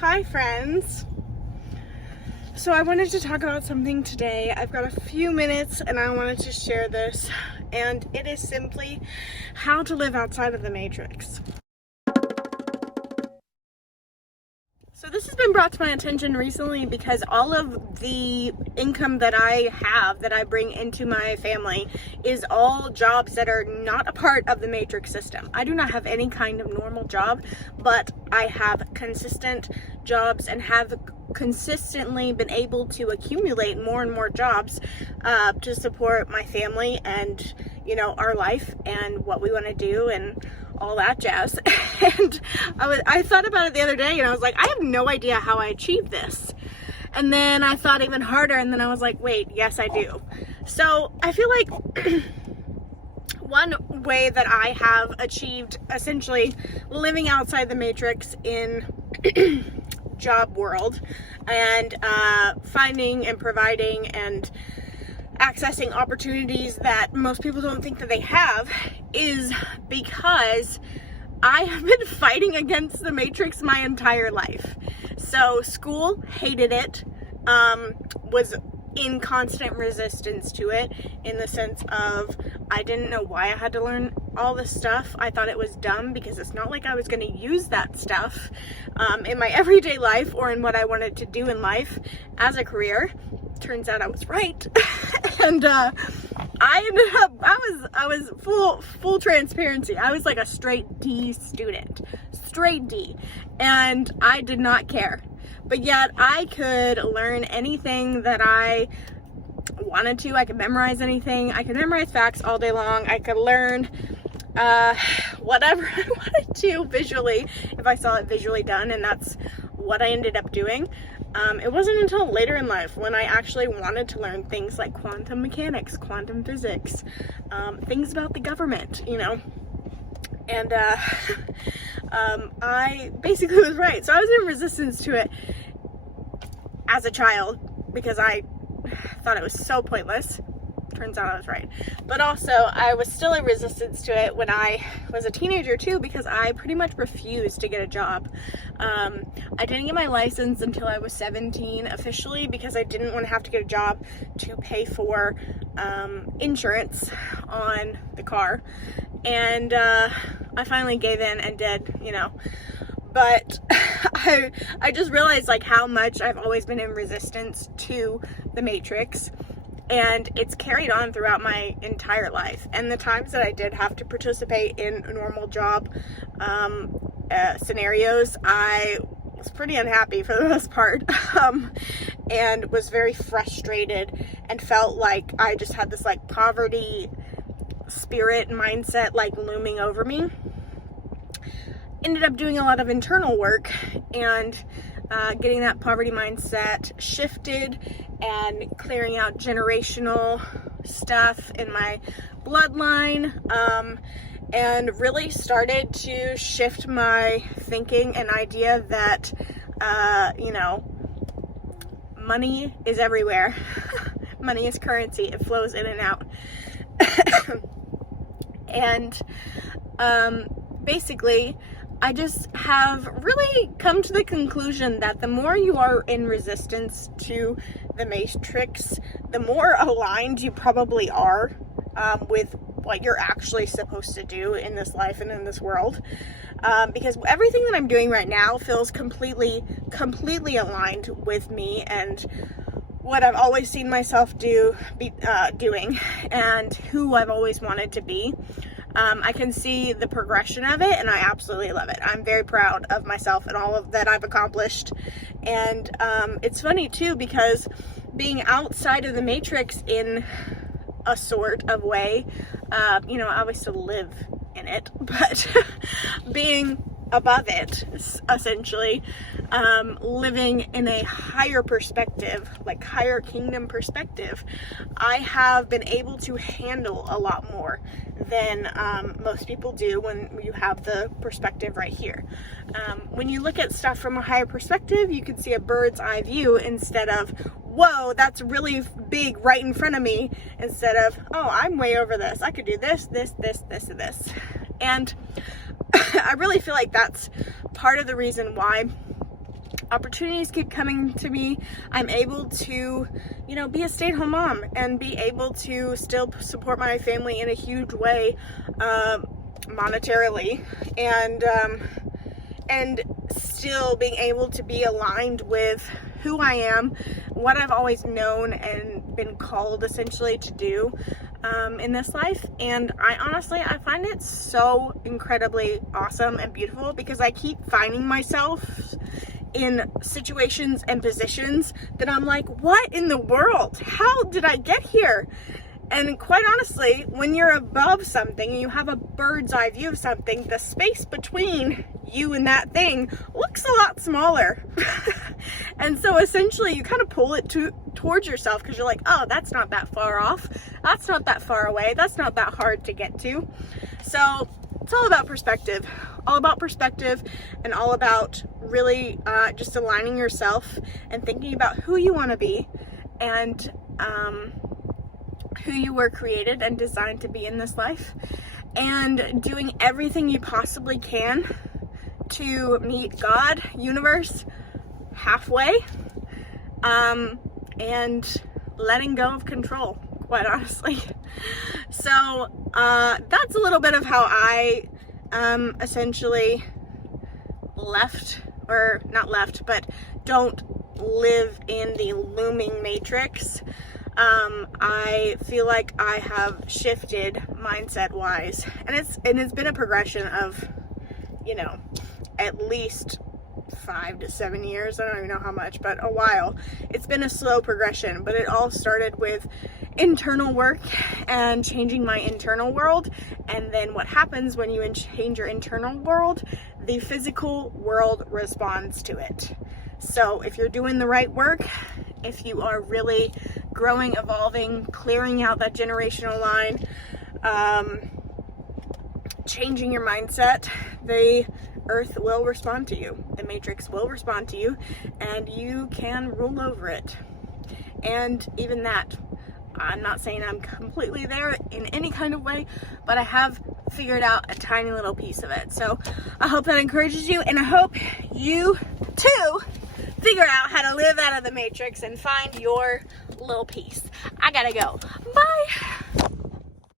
Hi friends. So I wanted to talk about something today. I've got a few minutes and I wanted to share this, and it is simply how to live outside of the matrix. So this has been brought to my attention recently because all of the income that I have, that I bring into my family, is all jobs that are not a part of the matrix system. I do not have any kind of normal job, but I have consistent jobs and have consistently been able to accumulate more and more jobs to support my family and, you know, our life and what we want to do and all that jazz. And I thought about it the other day and I was like, I have no idea how I achieved this. And then I thought even harder, and then I was like, wait, yes I do. So I feel like one way that I have achieved essentially living outside the matrix in job world and finding and providing and accessing opportunities that most people don't think that they have is because I have been fighting against the matrix my entire life. So school, hated it, was in constant resistance to it, in the sense of I didn't know why I had to learn all this stuff. I thought it was dumb because it's not like I was going to use that stuff in my everyday life or in what I wanted to do in life as a career. Turns out I was right. And I ended up, I was full transparency. I was like a straight D student, straight D, and I did not care. But yet I could learn anything that I wanted to. I could memorize anything. I could memorize facts all day long. I could learn whatever I wanted to visually if I saw it visually done, and that's what I ended up doing. It wasn't until later in life when I actually wanted to learn things like quantum mechanics, quantum physics, things about the government, you know. And I basically was right. So I was in resistance to it as a child because I thought it was so pointless. Turns out I was right. But also I was still in resistance to it when I was a teenager too, because I pretty much refused to get a job. I didn't get my license until I was 17 officially because I didn't want to have to get a job to pay for insurance on the car. And I finally gave in and did, you know. But I just realized like how much I've always been in resistance to the matrix, and it's carried on throughout my entire life. And the times that I did have to participate in normal job scenarios, I was pretty unhappy for the most part, and was very frustrated and felt like I just had this like poverty spirit mindset like looming over me. Ended up doing a lot of internal work and getting that poverty mindset shifted and clearing out generational stuff in my bloodline, and really started to shift my thinking and idea that you know, money is everywhere. Money is currency. It flows in and out. And basically I just have really come to the conclusion that the more you are in resistance to the matrix, the more aligned you probably are with what you're actually supposed to do in this life and in this world. Because everything that I'm doing right now feels completely aligned with me and what I've always seen myself doing and who I've always wanted to be. I can see the progression of it and I absolutely love it. I'm very proud of myself and all of that I've accomplished. And it's funny too, because being outside of the matrix in a sort of way, you know, I always still live in it, but being above it, essentially, living in a higher perspective, like higher kingdom perspective, I have been able to handle a lot more than most people do when you have the perspective right here. When you look at stuff from a higher perspective, you can see a bird's eye view instead of, whoa, that's really big right in front of me, instead of, oh, I'm way over this. I could do this, this, this, this, and this. And I really feel like that's part of the reason why opportunities keep coming to me. I'm able to, you know, be a stay-at-home mom and be able to still support my family in a huge way, monetarily, and still being able to be aligned with who I am, what I've always known and been called essentially to do in this life. And I find it so incredibly awesome and beautiful, because I keep finding myself in situations and positions that I'm like, what in the world? How did I get here? And quite honestly, when you're above something and you have a bird's eye view of something, the space between you and that thing looks a lot smaller. And so essentially you kind of pull it towards yourself, because you're like, oh, that's not that far off. That's not that far away. That's not that hard to get to. So it's all about perspective. And all about really just aligning yourself and thinking about who you want to be, and who you were created and designed to be in this life, and doing everything you possibly can to meet God, universe, halfway, and letting go of control, quite honestly. So that's a little bit of how I essentially don't live in the looming matrix. I feel like I have shifted mindset wise, and it's been a progression of, you know, at least 5 to 7 years. I don't even know how much, but a while. It's been a slow progression, but it all started with internal work and changing my internal world. And then what happens when you change your internal world, the physical world responds to it. So if you're doing the right work, if you are really growing, evolving, clearing out that generational line, changing your mindset, the earth will respond to you. The matrix will respond to you, and you can rule over it. And even that, I'm not saying I'm completely there in any kind of way, but I have figured out a tiny little piece of it. So I hope that encourages you, and I hope you too figure out how to live out of the matrix and find your little piece. I gotta go. Bye.